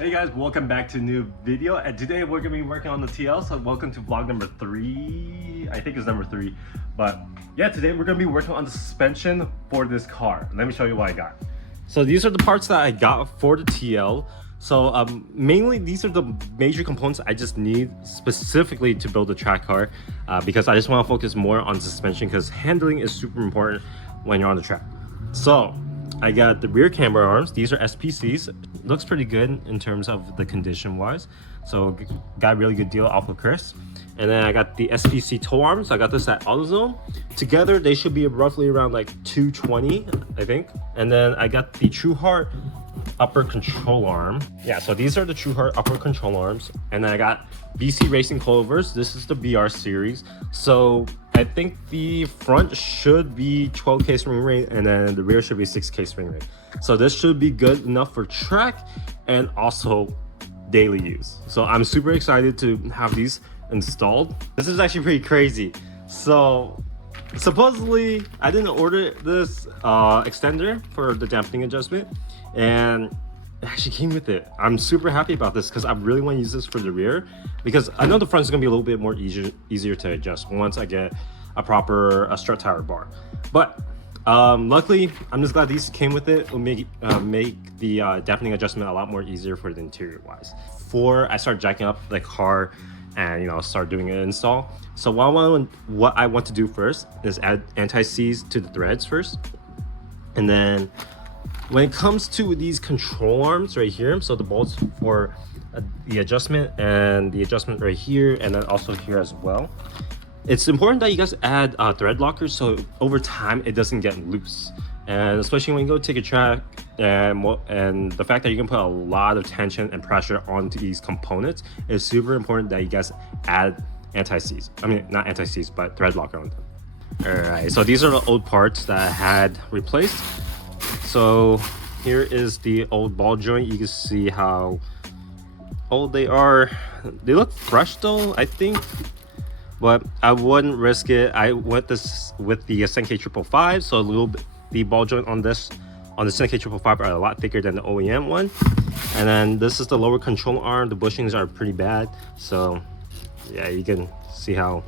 Hey guys, welcome back to a new video, and today we're gonna be working on the TL. So welcome to vlog number 3. I think it's number 3, but yeah, today we're gonna be working on the suspension for this car. Let me show you what I got. So these are the parts that I got for the TL. So mainly these are the major components I just need specifically to build a track car, because I just want to focus more on suspension because handling is super important when you're on the track. So I got the rear camber arms. These are SPCs. Looks pretty good in terms of the condition wise. So got a really good deal off of Chris. And then I got the SPC toe arms. I got this at AutoZone. Together they should be roughly around like $220, I think. And then I got the True Heart upper control arm. Yeah, so these are the True Heart upper control arms. And then I got BC Racing coilovers. This is the BR series. So I think the front should be 12K swing rate and then the rear should be 6K swing rate. So this should be good enough for track and also daily use. So I'm super excited to have these installed. This is actually pretty crazy. So supposedly I didn't order this extender for the dampening adjustment, and it actually came with it. I'm super happy about this because I really want to use this for the rear, because I know the front is going to be a little bit more easier to adjust once I get a proper strut tower bar. But luckily, I'm just glad these came with it. It'll make the dampening adjustment a lot more easier for the interior wise. Before I start jacking up the car and start doing an install, so what I want to do first is add anti-seize to the threads first, and then when it comes to these control arms right here, so the bolts for the adjustment and the adjustment right here, and then also here as well, it's important that you guys add thread lockers so over time it doesn't get loose. And especially when you go take a track, and the fact that you can put a lot of tension and pressure onto these components, is super important that you guys add anti-seize. I mean, not anti-seize, but thread locker on them. Alright, so these are the old parts that I had replaced. So here is the old ball joint. You can see how old they are. They look fresh though, I think, but I wouldn't risk it. I went this with the Senke 555, so a little bit, the ball joint on the Senke 555 are a lot thicker than the OEM one. And then this is the lower control arm. The bushings are pretty bad, so yeah, you can see how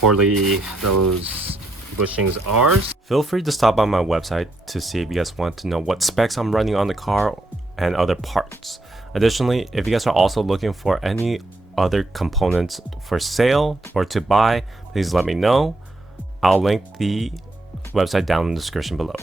poorly those bushings are. Feel free to stop by my website to see if you guys want to know what specs I'm running on the car and other parts. Additionally, if you guys are also looking for any other components for sale or to buy, please let me know. I'll link the website down in the description below.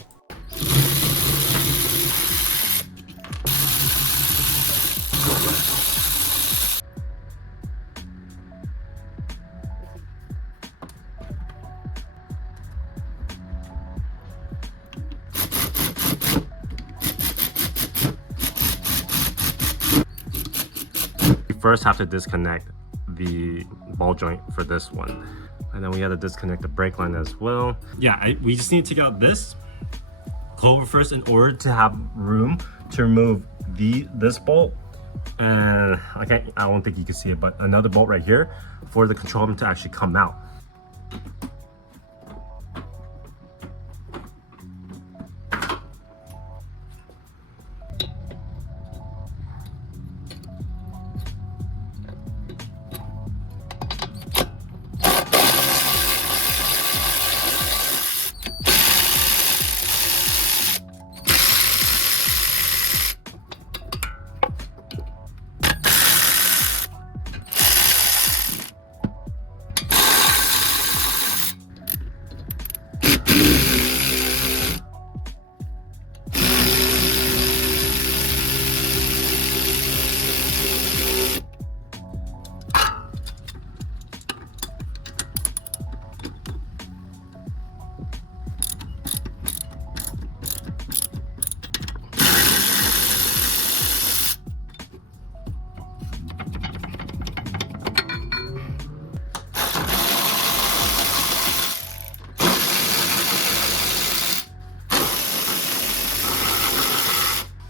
First have to disconnect the ball joint for this one, and then we have to disconnect the brake line as well. Yeah, we just need to take out this clover first in order to have room to remove this bolt, and I don't think you can see it, but another bolt right here for the control arm to actually come out.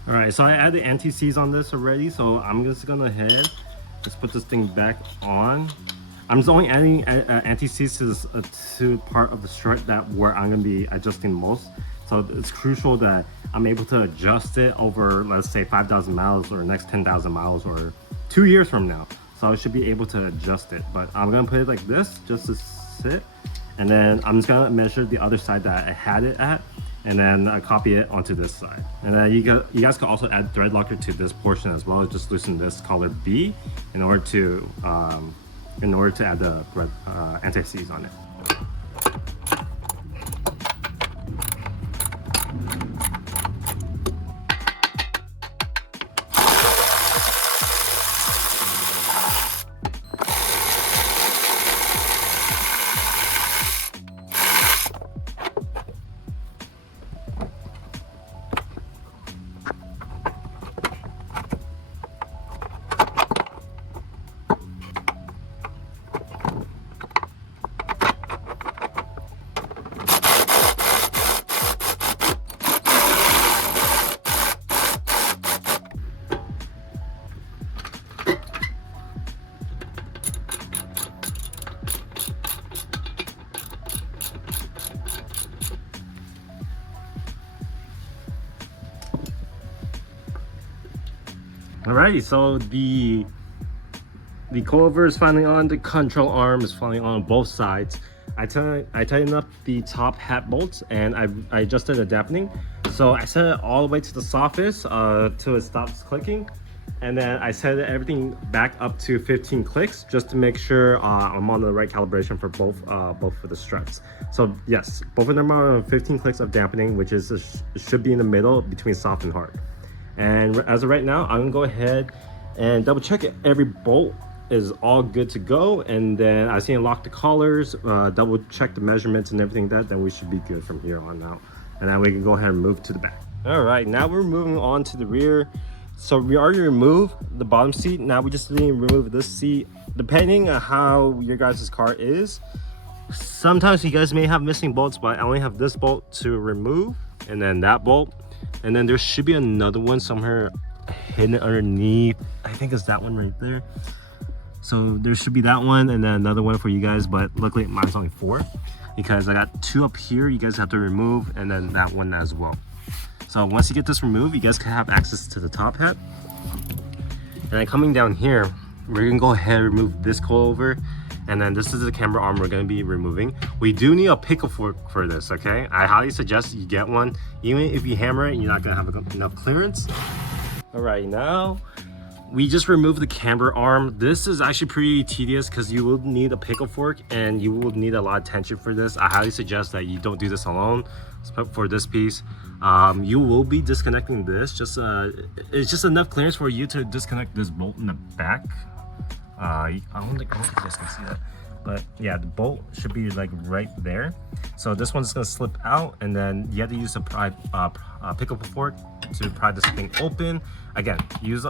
Alright, so I added anti-seize on this already, so I'm just gonna head, let's put this thing back on. I'm just only adding anti-seize to this part of the strut that where I'm gonna be adjusting most So it's crucial that I'm able to adjust it over, let's say 5,000 miles or next 10,000 miles or 2 years from now. So I should be able to adjust it, but I'm gonna put it like this just to sit. And then I'm just gonna measure the other side that I had it at, and then copy it onto this side. And then you guys can also add thread locker to this portion as well. Just loosen this collar B in order to add the anti-seize on it. Alrighty, so the coilover is finally on, the control arm is finally on both sides. I tightened up the top hat bolts and I adjusted the dampening. So I set it all the way to the softest till it stops clicking. And then I set everything back up to 15 clicks just to make sure I'm on the right calibration for both of the struts. So yes, both of them are on 15 clicks of dampening, which is should be in the middle between soft and hard. And as of right now, I'm gonna go ahead and double check it. Every bolt is all good to go, and then I see lock the collars, double check the measurements and everything then we should be good from here on out. And then we can go ahead and move to the back. All right, now we're moving on to the rear. So we already removed the bottom seat. Now we just need to remove this seat. Depending on how your guys' car is, sometimes you guys may have missing bolts, but I only have this bolt to remove, and then that bolt. And then there should be another one somewhere hidden underneath. I think it's that one right there. So there should be that one and then another one for you guys, but luckily mine's only 4 because I got 2 up here you guys have to remove, and then that one as well. So once you get this removed, you guys can have access to the top hat. And then coming down here, we're gonna go ahead and remove this coilover. And then this is the camber arm we're going to be removing. We do need a pickle fork for this, okay? I highly suggest you get one. Even if you hammer it, you're not going to have enough clearance. All right, now we just removed the camber arm. This is actually pretty tedious because you will need a pickle fork and you will need a lot of tension for this. I highly suggest that you don't do this alone for this piece. You will be disconnecting this. It's just enough clearance for you to disconnect this bolt in the back. I don't think you guys can see that, but yeah, the bolt should be like right there. So this one's gonna slip out, and then you have to use a pickle fork to pry this thing open. Again,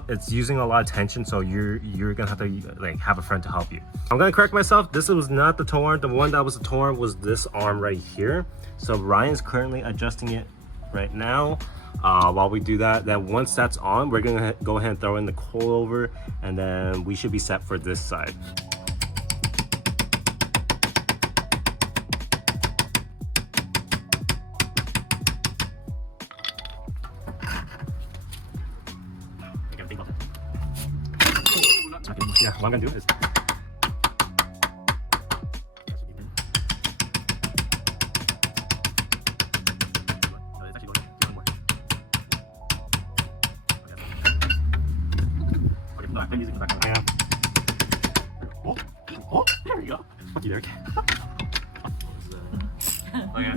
it's using a lot of tension, so you're gonna have to like have a friend to help you. I'm gonna correct myself. This was not the tow arm. The one that was the tow arm was this arm right here. So Ryan's currently adjusting it right now. While we do that, then once that's on, we're gonna go ahead and throw in the coilover, and then we should be set for this side. Yeah, what I'm gonna do is I'm using the back. I am. Oh, there we go. Fuck you, Derek. Okay.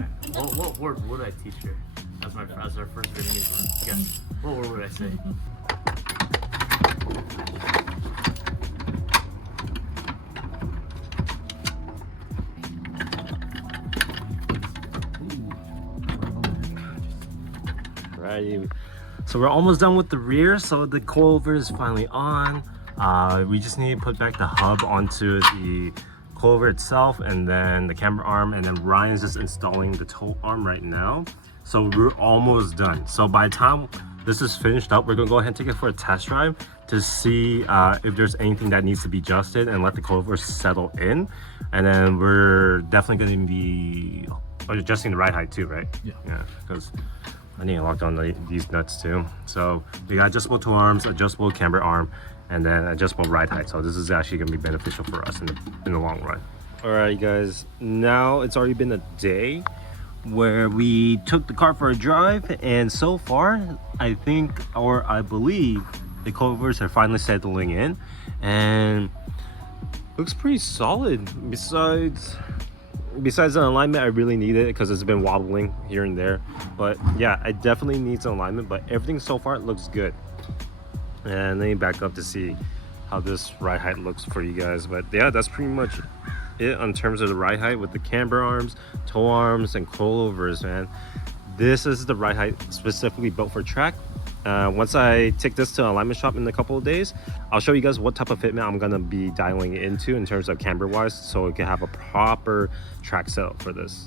What word would I teach her as our first Vietnamese word? I guess. What word would I say? Alrighty. So we're almost done with the rear. So the coilover is finally on. We just need to put back the hub onto the coilover itself, and then the camber arm, and then Ryan's just installing the tow arm right now. So we're almost done. So by the time this is finished up, we're gonna go ahead and take it for a test drive to see if there's anything that needs to be adjusted and let the coilover settle in. And then we're definitely gonna be Oh, you're adjusting the ride height too, right? Yeah. Yeah, because I need to lock down these nuts too. So we got adjustable toe arms, adjustable camber arm, and then adjustable ride height. So this is actually going to be beneficial for us in the long run. All right, guys. Now it's already been a day where we took the car for a drive, and so far I think, or I believe, the coilovers are finally settling in, and looks pretty solid. Besides the alignment, I really need it because it's been wobbling here and there. But yeah, I definitely need some alignment, but everything so far looks good. And let me back up to see how this ride height looks for you guys. But yeah, that's pretty much it in terms of the ride height with the camber arms, toe arms, and coilovers, man. This is the ride height specifically built for track. Once I take this to an alignment shop in a couple of days, I'll show you guys what type of fitment I'm gonna be dialing into in terms of camber wise, so it can have a proper track setup for this.